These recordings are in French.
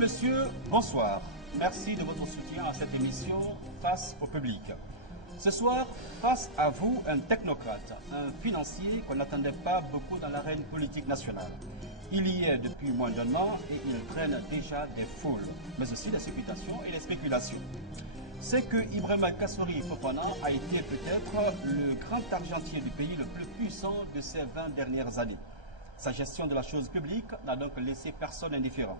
Messieurs, bonsoir. Merci de votre soutien à cette émission Face au public. Ce soir, face à vous, un technocrate, un financier qu'on n'attendait pas beaucoup dans l'arène politique nationale. Il y est depuis moins d'un an et il traîne déjà des foules, mais aussi des supputations et des spéculations. C'est que Ibrahima Kassory Fofana a été peut-être le grand argentier du pays le plus puissant de ces 20 dernières années. Sa gestion de la chose publique n'a donc laissé personne indifférent.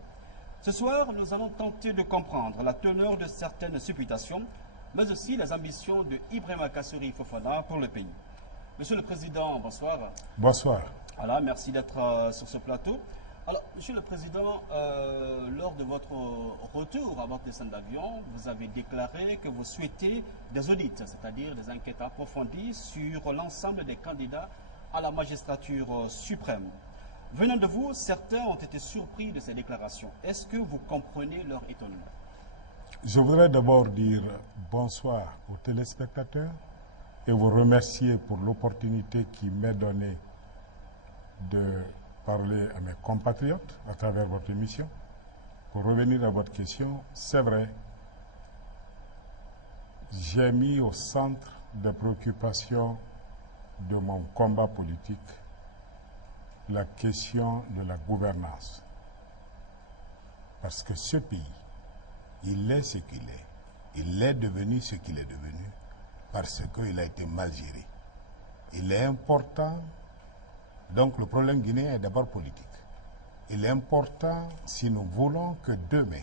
Ce soir, nous allons tenter de comprendre la teneur de certaines supputations, mais aussi les ambitions de Ibrahima Kassory Fofana pour le pays. Monsieur le Président, bonsoir. Bonsoir. Voilà, merci d'être sur ce plateau. Alors, Monsieur le Président, lors de votre retour à votre descente d'avion, vous avez déclaré que vous souhaitez des audits, c'est-à-dire des enquêtes approfondies sur l'ensemble des candidats à la magistrature suprême. Venant de vous, certains ont été surpris de ces déclarations. Est-ce que vous comprenez leur étonnement? Je voudrais d'abord dire bonsoir aux téléspectateurs et vous remercier pour l'opportunité qui m'est donnée de parler à mes compatriotes à travers votre émission. Pour revenir à votre question, c'est vrai, j'ai mis au centre des préoccupations de mon combat politique la question de la gouvernance. Parce que ce pays, il est ce qu'il est. Il est devenu ce qu'il est devenu parce qu'il a été mal géré. Il est important, donc le problème guinéen est d'abord politique. Il est important, si nous voulons que demain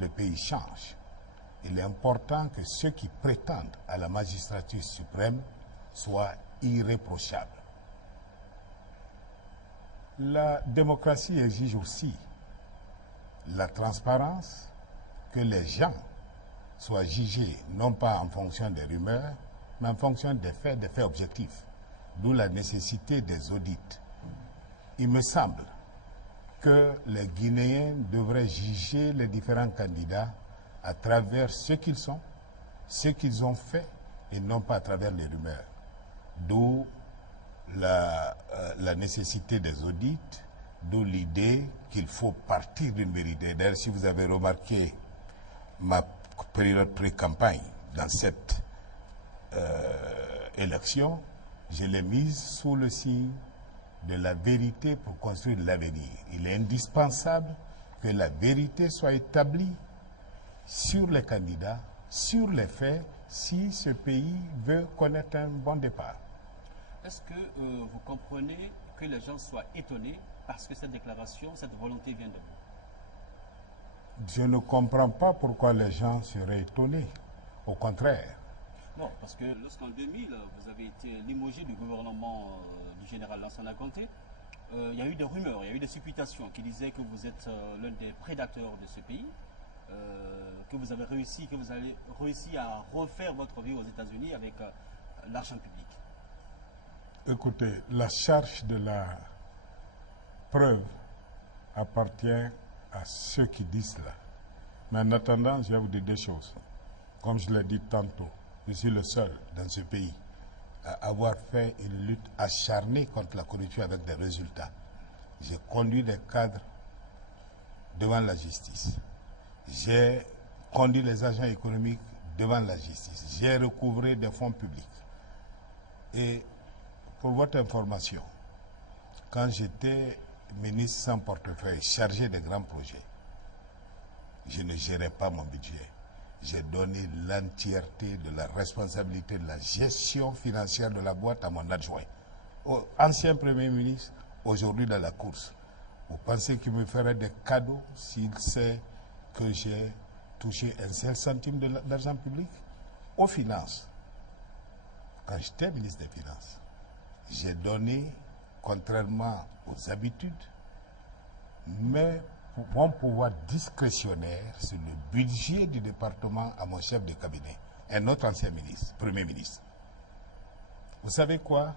le pays change, il est important que ceux qui prétendent à la magistrature suprême soient irréprochables. La démocratie exige aussi la transparence, que les gens soient jugés non pas en fonction des rumeurs, mais en fonction des faits objectifs, d'où la nécessité des audits. Il me semble que les Guinéens devraient juger les différents candidats à travers ce qu'ils sont, ce qu'ils ont fait, et non pas à travers les rumeurs. D'où la nécessité des audits, d'où l'idée qu'il faut partir d'une vérité. D'ailleurs, si vous avez remarqué ma période pré-campagne dans cette élection, je l'ai mise sous le signe de la vérité pour construire l'avenir. Il est indispensable que la vérité soit établie sur les candidats, sur les faits, si ce pays veut connaître un bon départ. Est-ce que vous comprenez que les gens soient étonnés parce que cette déclaration, cette volonté vient de vous? Je ne comprends pas pourquoi les gens seraient étonnés. Au contraire. Non, parce que lorsqu'en 2000, vous avez été limogé du gouvernement du général Lansana Conté, il y a eu des rumeurs, il y a eu des supputations qui disaient que vous êtes l'un des prédateurs de ce pays, que vous avez réussi à refaire votre vie aux États-Unis avec l'argent public. Écoutez, la charge de la preuve appartient à ceux qui disent cela. Mais en attendant, je vais vous dire des choses. Comme je l'ai dit tantôt, je suis le seul dans ce pays à avoir fait une lutte acharnée contre la corruption avec des résultats. J'ai conduit des cadres devant la justice. J'ai conduit les agents économiques devant la justice. J'ai recouvré des fonds publics. Et pour votre information, quand j'étais ministre sans portefeuille, chargé des grands projets, je ne gérais pas mon budget. J'ai donné l'entièreté de la responsabilité de la gestion financière de la boîte à mon adjoint. Ancien Premier ministre, aujourd'hui dans la course. Vous pensez qu'il me ferait des cadeaux s'il sait que j'ai touché un seul centime d'argent public? Aux finances, quand j'étais ministre des Finances, j'ai donné, contrairement aux habitudes, mon pouvoir discrétionnaire sur le budget du département à mon chef de cabinet, un autre ancien ministre, Premier ministre. Vous savez quoi?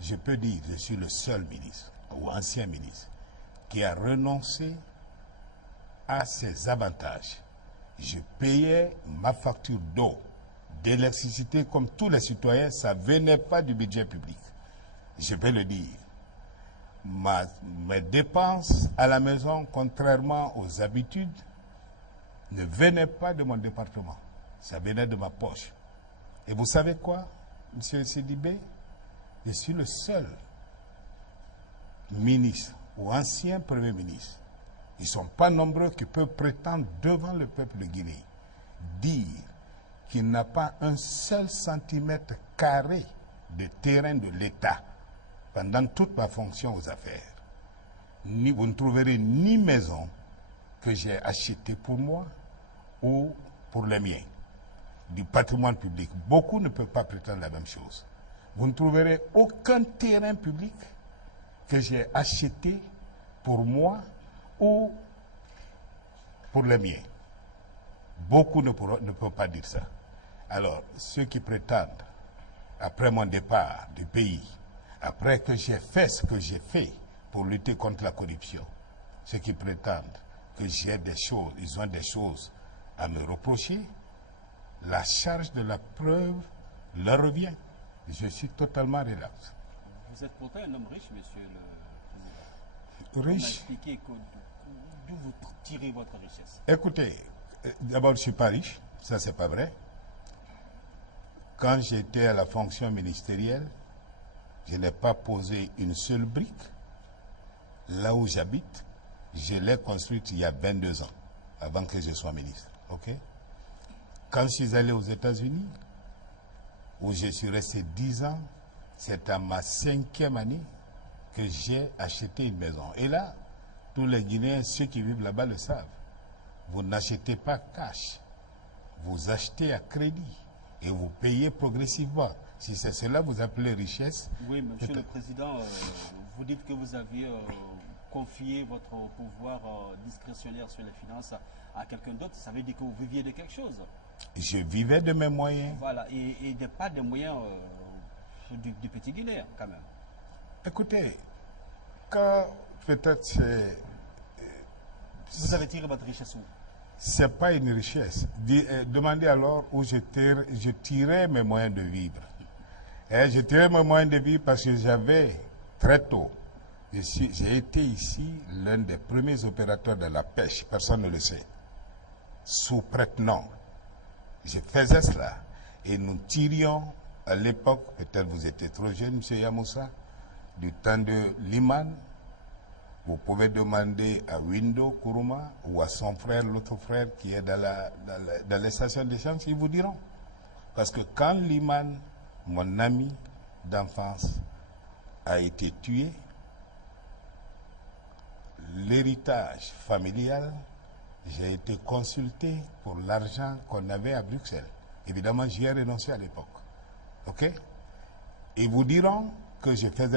Je peux dire que je suis le seul ministre, ou ancien ministre, qui a renoncé à ses avantages. Je payais ma facture d'eau, d'électricité comme tous les citoyens, ça ne venait pas du budget public. Je peux le dire. Mes dépenses à la maison, contrairement aux habitudes, ne venait pas de mon département. Ça venait de ma poche. Et vous savez quoi, M. Sidibé? Je suis le seul ministre ou ancien Premier ministre, ils ne sont pas nombreux, qui peuvent prétendre devant le peuple de Guinée, dire qu'il n'a pas un seul centimètre carré de terrain de l'État pendant toute ma fonction aux affaires. Vous ne trouverez ni maison que j'ai achetée pour moi ou pour les miens, du patrimoine public. Beaucoup ne peuvent pas prétendre la même chose. Vous ne trouverez aucun terrain public que j'ai acheté pour moi ou pour les miens. Beaucoup ne peuvent pas dire ça. Alors, ceux qui prétendent, après mon départ du pays, après que j'ai fait ce que j'ai fait pour lutter contre la corruption, ceux qui prétendent que j'ai des choses, ils ont des choses à me reprocher, la charge de la preuve leur revient. Je suis totalement relax. Vous êtes pourtant un homme riche, monsieur le président. Riche. Expliquez d'où vous tirez votre richesse. Écoutez, d'abord, je ne suis pas riche, ça c'est pas vrai. Quand j'étais à la fonction ministérielle, je n'ai pas posé une seule brique. Là où j'habite, je l'ai construite il y a 22 ans, avant que je sois ministre. Okay? Quand je suis allé aux États-Unis, où je suis resté 10 ans, c'est à ma 5e année que j'ai acheté une maison. Et là, tous les Guinéens, ceux qui vivent là-bas le savent. Vous n'achetez pas cash, vous achetez à crédit et vous payez progressivement. Si c'est cela que vous appelez richesse. Oui, monsieur le président, vous dites que vous aviez confié votre pouvoir discrétionnaire sur les finances à quelqu'un d'autre. Ça veut dire que vous viviez de quelque chose. Je vivais de mes moyens. Voilà, et pas des moyens du petit Guinéen, quand même. Écoutez, quand peut-être c'est... Vous avez tiré votre richesse où? C'est pas une richesse. Demandez alors où je tirais mes moyens de vivre. Et je tirais mes moyens de vivre parce que j'avais, très tôt, j'ai été ici l'un des premiers opérateurs de la pêche, personne ne le sait, sous prête-nom. Je faisais cela et nous tirions à l'époque, peut-être vous étiez trop jeune, M. Yamoussa, du temps de Liman. Vous pouvez demander à Windo Kourouma ou à son frère, l'autre frère qui est dans les stations d'échange, ils vous diront. Parce que quand Liman, mon ami d'enfance, a été tué, l'héritage familial, j'ai été consulté pour l'argent qu'on avait à Bruxelles. Évidemment, j'y ai renoncé à l'époque. OK? Ils vous diront que je faisais